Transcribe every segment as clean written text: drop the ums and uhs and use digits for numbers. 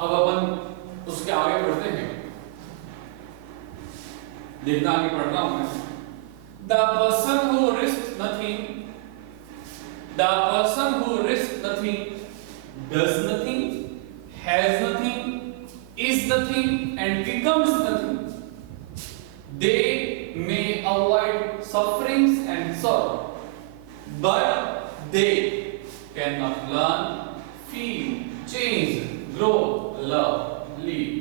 अब अपन उसके आगे बढ़ते हैं, देखना आगे पढ़ रहा हूं मैं। The person who risk nothing, the person who risk nothing, does nothing, has nothing, is nothing and becomes nothing. They may avoid sufferings and sorrow, but they cannot learn, feel, change, grow, love, live.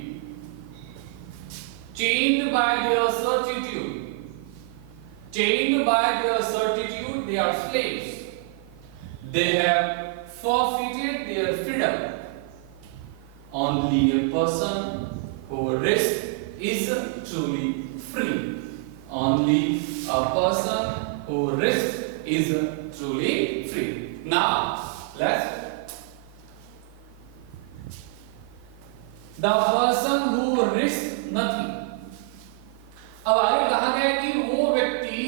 Chained by their certitude, they are slaves. They have forfeited their freedom. Only a person who risks is truly free. Only a person who risks is truly free. Now, let's. The person who risks nothing. अब आगे कहा गया कि वो व्यक्ति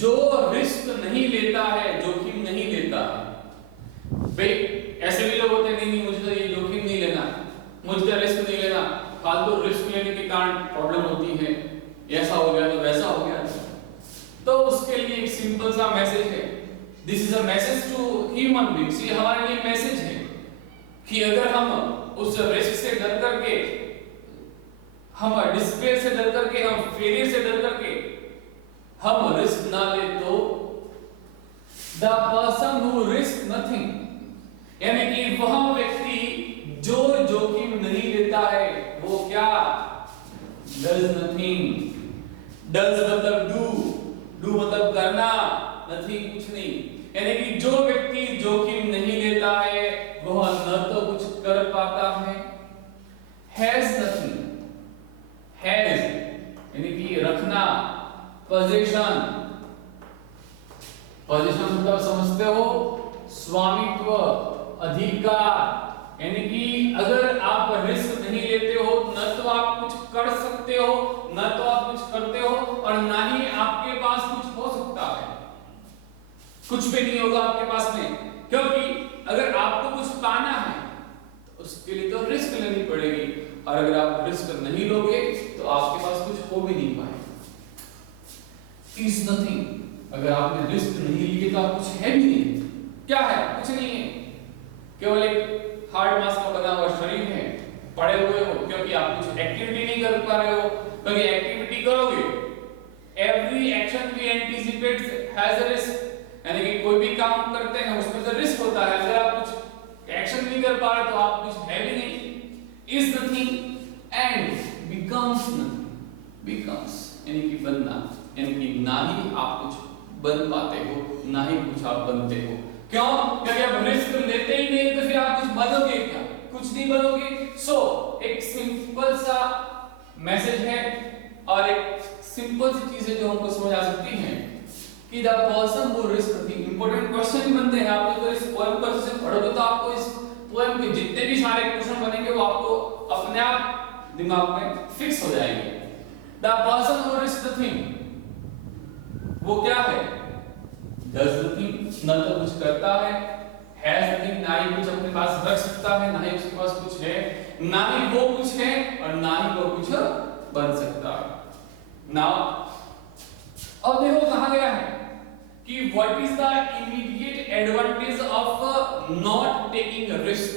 जो risk नहीं लेता है, जोखिम नहीं लेता है। भाई ऐसे भी लोग होते हैं, नहीं मुझे तो ये जोखिम नहीं लेना, मुझे रिस्क नहीं लेना, फालतू रिस्क लेने के कारण प्रॉब्लम होती है, ऐसा हो गया तो वैसा हो गया। तो उसके लिए एक सिंपल सा मैसेज है, this is a message to human beings. ये हमारे लिए मैसेज है कि अगर हम उस रिस्क से डर करके, हम डिस्पेयर से डर करके, हम फेलियर से डर करके हम रिस्क ना ले, तो the person who risk nothing, यानी कि वह व्यक्ति जो जोखिम नहीं लेता है, वो क्या, डज नथिंग। डज मतलब डू मतलब करना, नथिंग कुछ नहीं, यानी कि जो व्यक्ति जोखिम नहीं लेता है वह न तो कुछ कर पाता है। हैज नथिंग, हैज यानी कि रखना, पोजीशन, पोजीशन मतलब समझते हो, स्वामित्व, अधिकार, यानी कि अगर आप रिस्क नहीं लेते हो न तो आप कुछ कर सकते हो, न तो आप कुछ करते हो, और ना ही आपके पास कुछ हो सकता है। कुछ भी नहीं होगा आपके पास में, क्योंकि अगर आपको कुछ पाना है तो उसके लिए तो रिस्क लेनी पड़ेगी, और अगर आप रिस्क नहीं लोगे तो आपके पास कुछ हो भी नहीं पाएगा। इज नथिंग, अगर आपने रिस्क नहीं लिए तो आप कुछ है भी नहीं। क्या है? कुछ नहीं है, केवल एक हार्ड मास का बना हुआ शरीर है, पड़े हुए हो, क्योंकि आप कुछ एक्टिविटी नहीं कर पा रहे हो। क्योंकि एक्टिविटी करोगे, every action we anticipate has a risk, यानी कि कोई भी काम करते हैं उसमें तो रिस्क होता है। अगर आप कुछ एक्शन नहीं कर पा रहे तो आप कुछ है भी नहीं। Is nothing and becomes nothing, becomes यानी कि बनना, यानी कि ना ही आप कुछ बन पाते हो, ना ही कुछ आप बनते हो। क्यों? क्योंकि आप रिस्क लेते ही नहीं तो फिर आप कुछ बनोगे क्या? कुछ नहीं बनोगे। सो एक सिंपल सा मैसेज है और एक सिंपल सी चीजें जो हमको समझ आ सकती हैं कि the person who risk nothing, important question बनते हैं। आप अगर इस पोएम को अच्छे से पढ़ोगे तो आपको इस पोएम के जितने भी सारे क्वेश्चन बनेंगे वो आपको अपने आप दिमाग में फिक्स हो जाएंगे। The person who risk nothing वो क्या है? डज नथिंग, न तो कुछ करता है, हैज नथिंग, ना ही कुछ अपने पास रख सकता है, ना ही उसके पास कुछ है, ना ही वो कुछ है और ना ही वो कुछ बन सकता है। नाउ अब देखो कहा गया है कि what is the immediate advantage of not taking risk,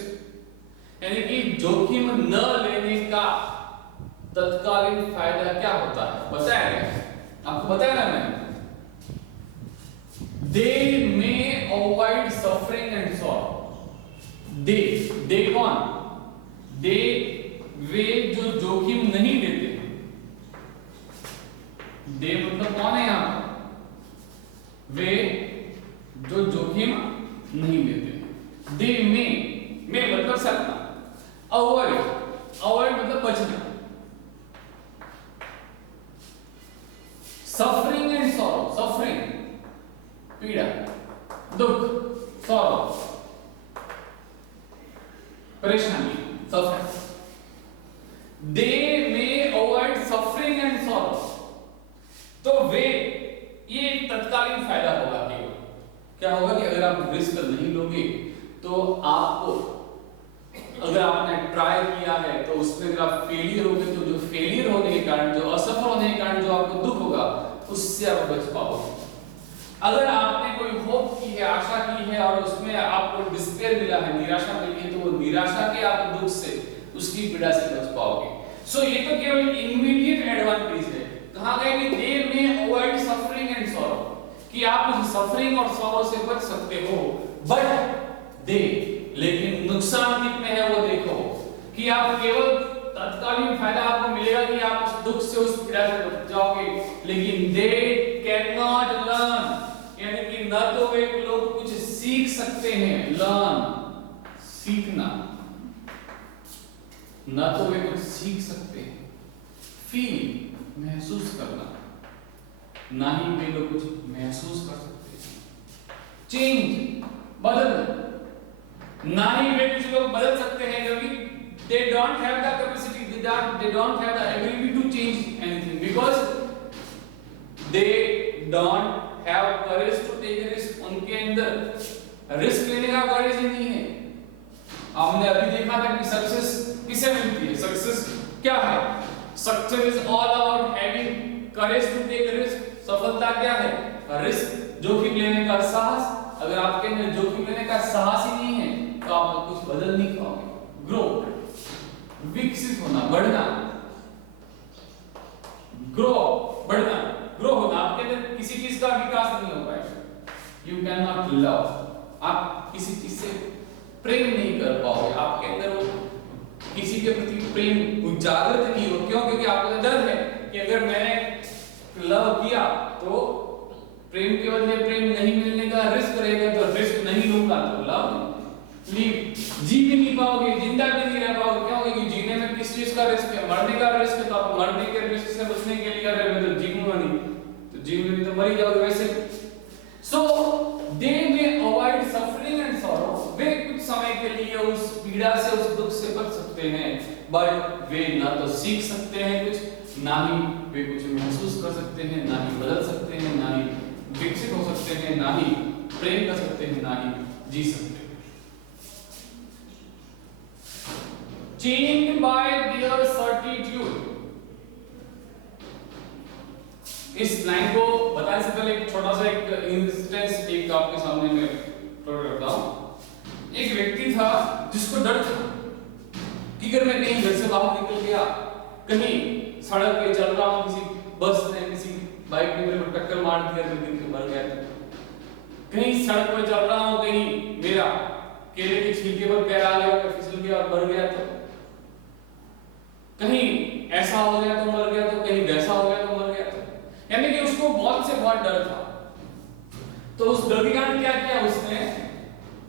यानी कि जोखिम न लेने का तत्कालीन फायदा क्या होता है? बताया गया, आपको बताया ना मैंने। They may avoid suffering and sorrow। दे कौन? दे वे जो जोखिम नहीं लेते। दे मतलब कौन है यहां? वे जो जोखिम नहीं लेते। दे में मतलब सकता, अवॉइड मतलब बचना। सफरिंग एंड सॉरो, सफरिंग पीड़ा, दुख, सॉरो परेशानी, सफर। दे में अवॉइड सफरिंग एंड सॉरो, तो वे ये तत्कालीन फायदा होगा। केवल क्या होगा कि अगर आप रिस्क नहीं लोगे तो आपको, अगर आपने ट्राई किया है फेलियर होगे तो जो फेलियर होने के कारण, जो असफल होने के कारण जो आपको दुख होगा, उससे आप बच पाओगे। अगर आपने कोई होप की है, आशा की है और उसमें आपको डिस्पेयर मिला है, निराशा मिली है, तो वो निराशा के आप दुख से, उसकी पीड़ा से बच पाओगे। सो ये तो केवल इमीडिएट एडवांटेज है। कहा गया कि दे में अवॉइड सफरिंग एंड सॉरो, कि आप उस सफरिंग और सॉरो से बच सकते हो, बट दे, लेकिन नुकसान कितने हैं वो देखो, कि आप केवल तत्कालीन फायदा आपको मिलेगा कि आप उस दुख से, उस पीड़ा से बच जाओगे, लेकिन दे कैन नॉट लर्न, यानी कि न तो वे लोग कुछ सीख सकते हैं, लर्न सीखना, न तो वे कुछ सीख सकते हैं, फील महसूस करना, ना ही वे लोग कुछ महसूस कर सकते हैं, चेंज बदल, ना ही वे कुछ लोग बदल सकते हैं, क्योंकि they don't have the capacity, they don't have the ability to change anything, because they don't have courage to take a risk। उनके अंदर रिस्क लेने का करेज ही नहीं है। हमने अभी देखा था कि सक्सेस किसे मिलती है, सक्सेस क्या है, success is all about having courage to take risk. सफलता क्या है, रिस्क, जोखिम लेने का साहस। अगर आपके अंदर जोखिम लेने का साहस ही नहीं है तो आप कुछ बदल नहीं पाओगे। ग्रो, विकसित होना, बढ़ना, ग्रो, बढ़ना, ग्रो होना, आपके अंदर किसी चीज का विकास नहीं हो पाएगा। यू कैन नॉट लव, आप किसी चीज से प्रेम नहीं कर पाओगे, आपके अंदर वो किसी के प्रति प्रेम उजागर नहीं हो। क्यों? क्योंकि आपको डर है कि अगर मैंने लव किया तो प्रेम के बदले प्रेम नहीं मिलने का रिस्क रहेगा, तो रिस्क नहीं लूंगा तो लव जी भी नहीं पाओगे, जिंदा भी नहीं रह पाओगे। क्यों? क्योंकि जीने में किस चीज का रिस्क है, मरने का रिस्क है। तो आप मरने के रिस्क से बचने के लिए अगर मैं तो जीऊंगा नहीं, तो जीवन में तो मर ही जाओगे वैसे। सो दे में अवॉइड सफरिंग एंड सॉरो, वे कुछ समय के लिए उस पीड़ा से, उस दुख से बच सकते हैं, बट वे ना तो सीख सकते हैं कुछ, ना ही वे कुछ महसूस कर सकते हैं, ना ही बदल सकते हैं, ना ही विकसित हो सकते हैं, ना ही प्रेम कर सकते हैं, ना ही जी सकते हैं। Chained by their certitude, इस लाइन को बताने से पहले एक छोटा सा एक इंस्टेंस एक आपके सामने मैं प्रकट करता हूं। एक व्यक्ति था जिसको डर था कि अगर मैं कहीं घर से बाहर निकल गया, कहीं सड़क पे चल रहा हूं, किसी बस ने, किसी बाइक ने मेरे को टक्कर मार दी, मैं गिर के मर गया, कहीं सड़क पर चल रहा हूं, कहीं मेरा केले के छिलके पर पैर आ गया, फिसल गया और मर गया, तो कहीं ऐसा हो गया तो मर गया, तो कहीं वैसा हो गया तो मर गया, तो यानी कि उसको बहुत से बहुत डर था। तो उस डर के कारण क्या किया उसने,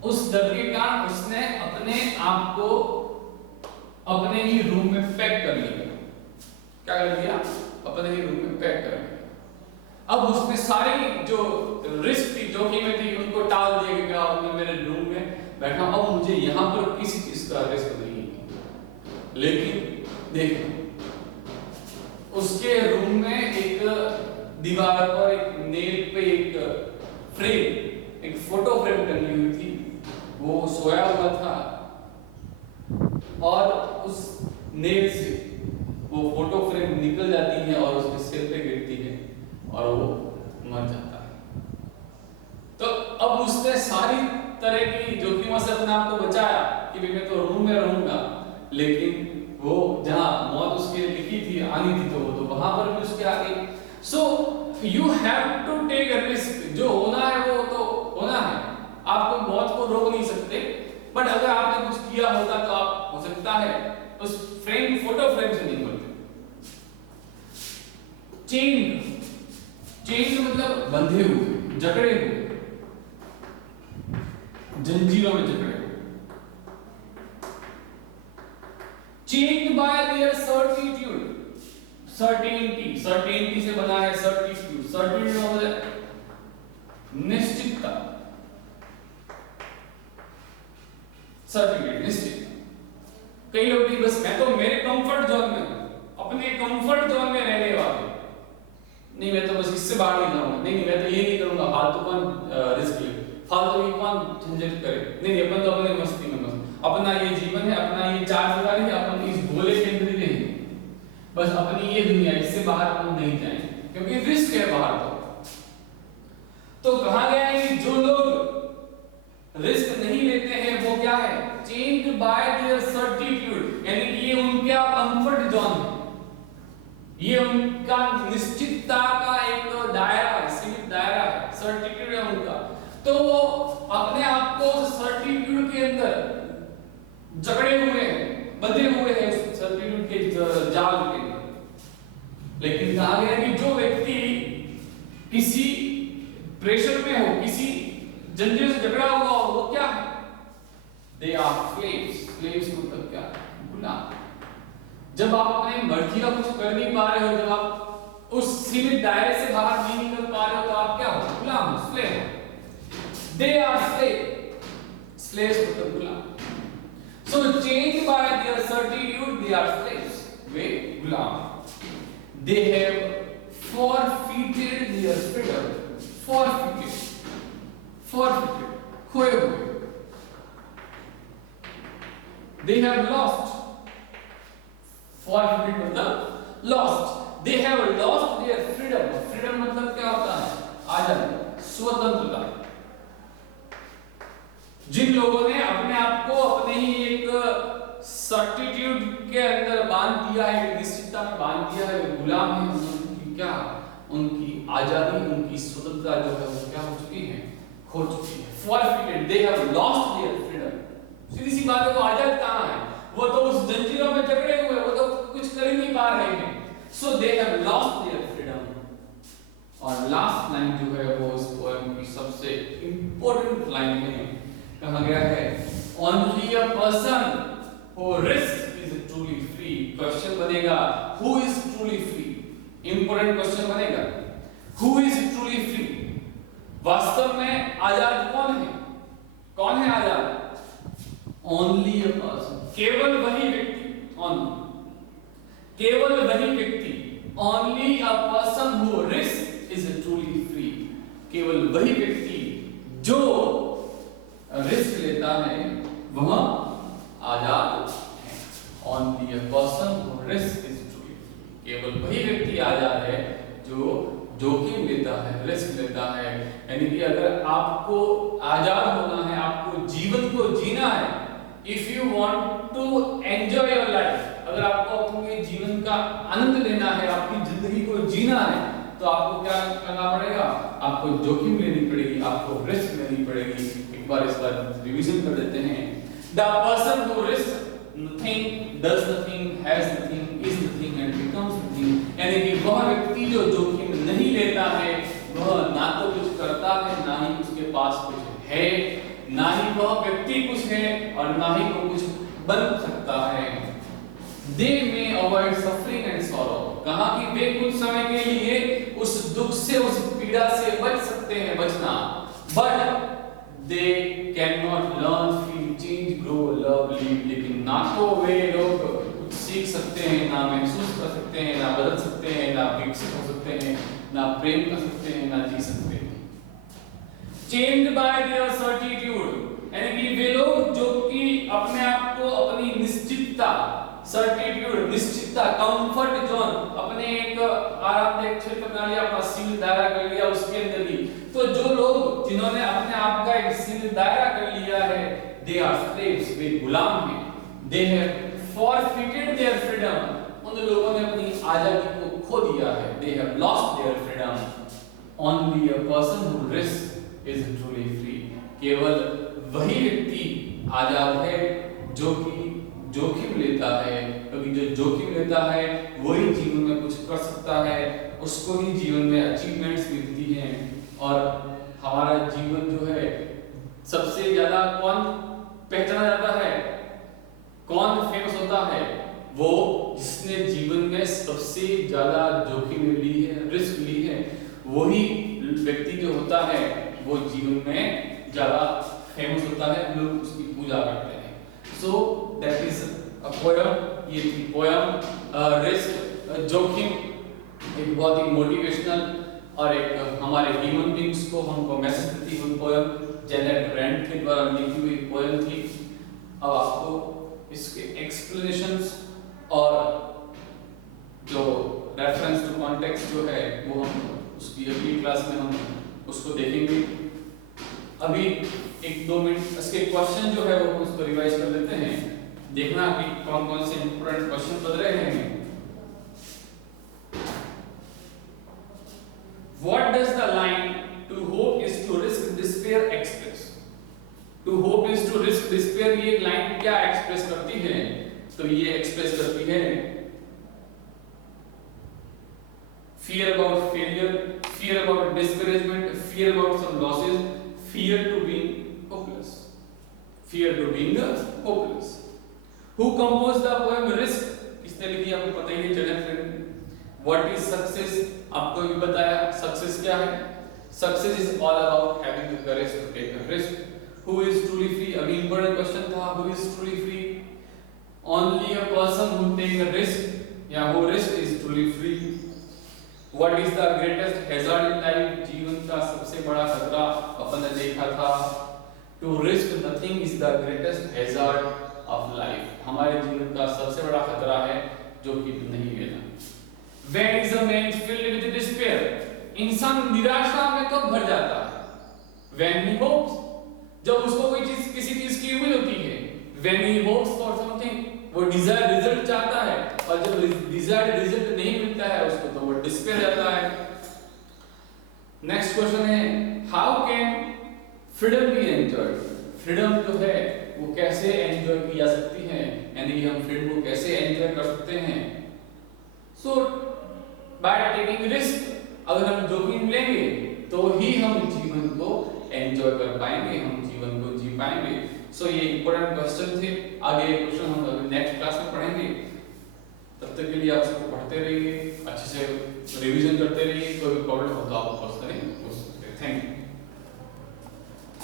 उस डर के कारण उसने अपने आप को अपने ही रूम में पैक कर लिया। क्या कर लिया? अपने ही रूम में पैक कर लिया। अब उसने सारी जो रिस्क थी, जोखिमें थी, उनको टाल दिया कि अब मैं मेरे रूम में बैठा, अब मुझे यहाँ पर किसी चीज का रिस्क नहीं है। लेकिन देखो, उसके रूम में एक दीवार पर, एक नेल पे एक फ्रेम, एक फोटो फ्रेम टंगी हुई थी। वो सोया हुआ था और उस नेल से वो फोटो फ्रेम निकल जाती है और उसके सिर पे गिरती है और वो मर जाता है। तो अब उसने सारी तरह की जोखिमों से अपने आप को बचाया कि मैं तो रूम में रहूंगा, लेकिन वो जहां मौत उसके लिए लिखी थी, आनी थी, तो वो तो वहां पर भी उसके आ गई। So you have to take a risk, जो होना है वो तो होना है, आप कोई मौत को रोक नहीं सकते, बट अगर आपने कुछ किया होता तो आप हो सकता है उस फ्रेम, फोटो फ्रेम से नहीं मरते। चेन, चेन मतलब बंधे हुए, जकड़े हुए, जंजीरों में जकड़े हुए। Chained by their certitude, certainty, certainty से बना है certitude, certainty मतलब निश्चितता, certainty, निश्चितता। कई लोग भी बस मैं तो मेरे कंफर्ट जोन में, अपने कंफर्ट जोन में रहने वाले, नहीं मैं तो बस इससे बाहर नहीं जाऊंगा, नहीं मैं तो ये नहीं करूंगा, फालतू कौन रिस्क ले, फालतू की कौन झंझट करे, नहीं अपन तो अपने मस्ती में मस्त, अपना ये जीवन है, अपना ये चार दीवारी है, अपन इस गोले के अंदर ही रहेंगे। बस अपनी ये दुनिया, इससे बाहर हम नहीं जाएंगे क्योंकि रिस्क है बाहर। तो कहा गया है कि जो लोग रिस्क नहीं लेते हैं वो क्या है, चेंज्ड बाय देयर सर्टिट्यूड, यानी कि ये उनका कंफर्ट जोन है, ये उनका निश्चितता का एक दायरा है, सीमित दायरा है, सर्टिट्यूड है उनका। तो वो अपने आप को सर्टिट्यूड के अंदर जकड़े हुए हैं, बंधे हुए हैं उस सर्टिट्यूड के जाल के अंदर। लेकिन कहा गया कि जो व्यक्ति किसी प्रेशर में हो, किसी जंजीर से जकड़ा हुआ हो, वो क्या है, दे आर स्लेव्स। स्लेव्स मतलब क्या, गुलाम। जब आप अपने मर्जी का कुछ कर नहीं पा रहे हो, जब आप उस सीमित दायरे से बाहर नहीं निकल पा रहे हो, तो आप क्या हो, गुलाम हो, slave. They are slave, slaves मतलब गुलाम। So changed by their certitude, they are slaves. Way Ghulam. They have forfeited their freedom. Forfeited, forfeited, खोए हुए। They have lost. Forfeited मतलब lost. They have lost their freedom. Freedom मतलब क्या होता है, आजादी, स्वतंत्रता। जिन लोगों ने अपने आप को अपने ही एक सर्टिट्यूड के अंदर बांध दिया है, निश्चितता में बांध दिया है, गुलाम है, उनकी क्या, उनकी आजादी, उनकी स्वतंत्रता जो है वो क्या हो चुकी है, खो चुकी है। Forfeited, they have lost their freedom. सीधी सी बात है, वो आजाद कहाँ है, वो तो उस जंजीरों में जकड़े हुए, वो तो कुछ कर ही नहीं पा रहे हैं। So they have lost their freedom. और लास्ट लाइन जो है वो इस पोएम की सबसे इंपॉर्टेंट लाइन है। कहा गया है, only a person who risks is truly free। Question बनेगा, who is truly free? Important question बनेगा, who is truly free? वास्तव में आजाद कौन है, कौन है आजाद? only a person, केवल वही व्यक्ति, केवल वही व्यक्ति, only a person who risks is truly free। केवल वही व्यक्ति जो रिस्क लेता है वह आजाद है। Only a person who risks is truly free। केवल वही व्यक्ति आजाद है जो जोखिम लेता है, रिस्क लेता है। यानी कि अगर आपको आजाद होना है, आपको जीवन को जीना है, if you want to enjoy your life, अगर आपको अपने जीवन का आनंद लेना है, आपकी जिंदगी को जीना है, तो आपको क्या करना पड़ेगा, आपको जोखिम लेनी पड़ेगी, आपको रिस्क लेनी पड़ेगी। एक बार इसका रिवीजन कर देते हैं। The person who risks nothing, does nothing, has nothing, is nothing and becomes nothing। यानी कि वह व्यक्ति जो जोखिम नहीं लेता है, वह ना तो कुछ करता है, ना ही उसके पास कुछ है, ना ही वह व्यक्ति कुछ है और ना ही वो कुछ बन सकता है। They may avoid suffering and sorrow। कहा कि वे कुछ समय के लिए उस दुख से, उस पीड़ा से बच सकते हैं, बचना, but they cannot learn, feel, change, grow, love, live। लेकिन ना तो वे लोग कुछ सीख सकते हैं, ना महसूस कर सकते हैं, ना बदल सकते हैं, ना विकसित हो सकते हैं, ना प्रेम कर सकते हैं, ना जी सकते हैं। Changed by their certitude, यानी कि वे लोग जो कि अपने आप को, अपनी निश्चितता, सर्टिट्यूड, निश्चितता, कंफर्ट जोन, अपने एक आरामदायक क्षेत्र बना लिया, अपना सीमित दायरा कर लिया उसके अंदर ही। तो जो लोग जिन्होंने अपने आप का एक सीमित दायरा कर लिया है, दे आर स्लेव्स, वे गुलाम हैं। They have forfeited their freedom, उन लोगों ने अपनी आजादी को खो दिया है। They have lost their freedom. Only a person who risk is truly free. केवल वही व्यक्ति आजाद है जो कि जोखिम लेता है, क्योंकि जो जोखिम लेता है वही जीवन में कुछ कर सकता है, उसको ही जीवन में अचीवमेंट्स मिलती हैं। और हमारा जीवन जो है सबसे ज्यादा कौन पहचाना जाता है, कौन फेमस होता है, वो जिसने जीवन में सबसे ज्यादा जोखिम ली है, रिस्क ली है, वही व्यक्ति जो होता है वो जीवन में ज्यादा फेमस होता है, लोग उसकी पूजा करते हैं। So that is a poem। ये थी पोयम रिस्क, जोखिम, एक बहुत ही मोटिवेशनल और एक हमारे ह्यूमन बींग्स को हमको मैसेज देती हुई पोयम, जेनेट ब्रांड के द्वारा लिखी हुई पोयम थी। अब आपको इसके एक्सप्लेनेशंस और जो उसको देखेंगे। अभी 1-2 मिनट इसके क्वेश्चन जो है वो उसको रिवाइज कर लेते हैं, देखना कि कौन कौन से इंपॉर्टेंट क्वेश्चन बन रहे हैं। What does the line to hope is to risk despair express? To hope is to risk despair, ये लाइन क्या एक्सप्रेस करती है? तो ये एक्सप्रेस करती है fear about failure, fear about discouragement, fear about some losses, fear to being hopeless. Fear to being hopeless. Who composed the poem Risk? किसने लिखी आपको पता ही है, चले फ्रेंड। What is success? आपको भी बताया सक्सेस क्या है। Success is all about having the courage to take a risk. Who is truly free? अभी important question था, who is truly free? Only a person who take a risk, या who risk is truly free. What is the greatest hazard in life? जीवन का सबसे बड़ा खतरा अपन ने देखा था। To risk nothing is the greatest hazard of life. हमारे जीवन का सबसे बड़ा खतरा है जो कि नहीं लेना। When is a man filled with despair? इंसान निराशा में कब भर जाता है? When he hopes, जब उसको कोई चीज किसी चीज की उम्मीद होती है। When he hopes for something, वो डिजायर रिजल्ट चाहता है, और जब डिजायर रिजल्ट नहीं मिलता है उसको तो वो डिस्पेयर जाता है। नेक्स्ट क्वेश्चन है, how can freedom be enjoyed? Freedom जो है वो कैसे एंजॉय की जा सकती है, यानी हम फ्रीडम को कैसे एंजॉय कर सकते हैं? सो बाय टेकिंग रिस्क, अगर हम जोखिम लेंगे तो ही हम जीवन को एंजॉय कर पाएंगे, हम जीवन को जी पाएंगे। सो ये इंपॉर्टेंट क्वेश्चन थे। आगे क्वेश्चन हम अभी नेक्स्ट क्लास में पढ़ेंगे। तब तक के लिए आप इसको पढ़ते रहिए, अच्छे से रिवीजन करते रहिए। कोई भी प्रॉब्लम हो तो आप पूछ सकते हैं।